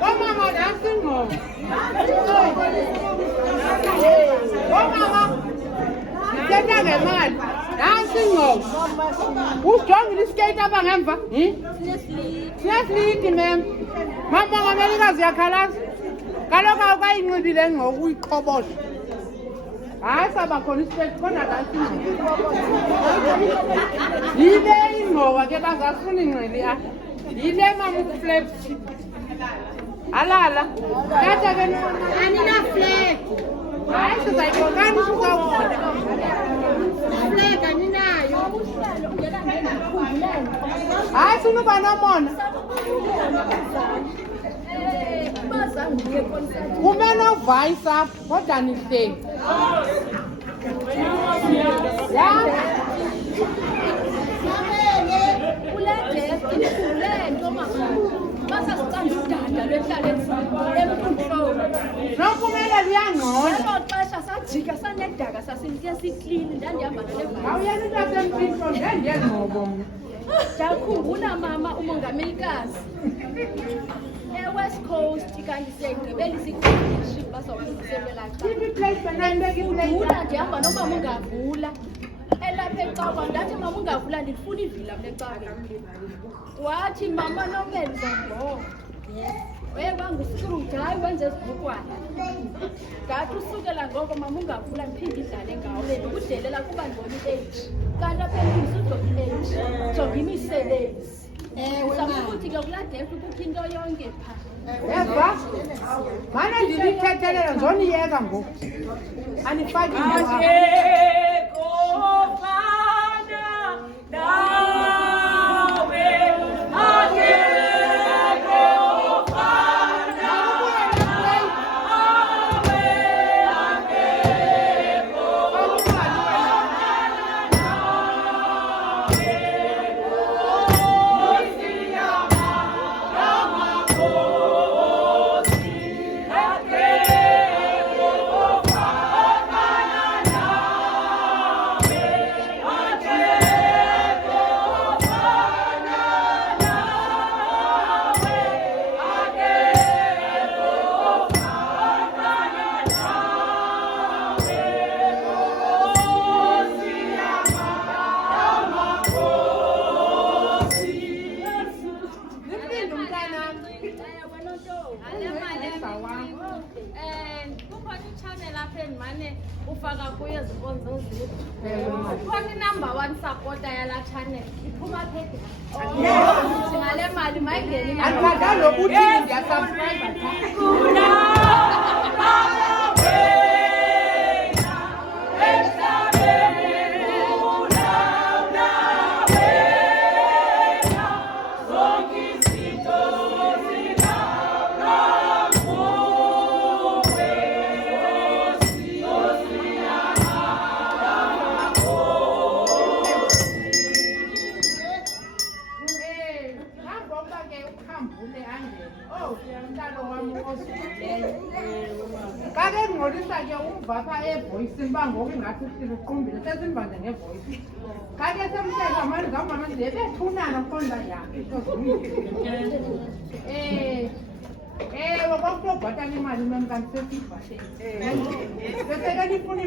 woMama nasi ingqondo. woMama ithetha ngemali. Nasi ingqondo. Ujongile iskate apha ngemva? Siyaslidi mem. Mama ngamelikazi yakhalaza. Kaloku awukayinxibile ngqoku uyiqhobosha. Hayi sabakhona isikate khona nasi ingqondo. Yile ingqoka ke bazafuna ingqili ya. Yile mama ukuflex. Alala. Tata ke noma. Anina flex. Hayi sizayibonani sizawubona. Flex aninayo. Hayi sinuba nomona. Kume novice apha kodwa nihleli. Ya. Kule Delft kule nto mama. Basasicanda udada lwehlala emkhontrol. Nompumelelo uyangcola. Ngelo xesha sajika sanedaka sasinike siklini ndandihamba nale bhasi. Awuyena into yasemfihlo ngengqobo mna. Ndakhumbula mama umongamelikazi. West Coast kanti siyayigqibela isikholeji bazawuziselela xa. Iplace banayibeka iplace. Uvula ndihamba nomama ungavula. Elapha ecawa ndathi mama ungavula ndifuna ivila mle cawa. Wathi mama nomenza ngo. Wanguskruti hayi wenze ezibhukwana. Ngathi usukela ngoko mama ungavula ndiphinde idlale ngawo bendikudelela kuba ndibona i-age. Kanti apha endlini uzoba i-age. Jonga imisebenzi. Ukuthi ke kulaa Delft kukho into yonke phaa. Yezwa? Mana ndilithethelele ndizoniyeka ngoku. Anifaki into ufaka kuyo izinkonzo zethu. Ukhona i-number 1 supporter yala channel iphuma phede. Ngale mali mayingeni. Andikadali nokuthi ndiyasubscribe cha. Kake ngolisa ke umvapha evoice uba ngoku ingathi uhlile uqumbile sesimbanze ngevoice. Kake semhleka manje ngamama ndebethunana khona yakhe ewe kwakutobhatala imali mem kanti sesibhatele. Bese ke nifuna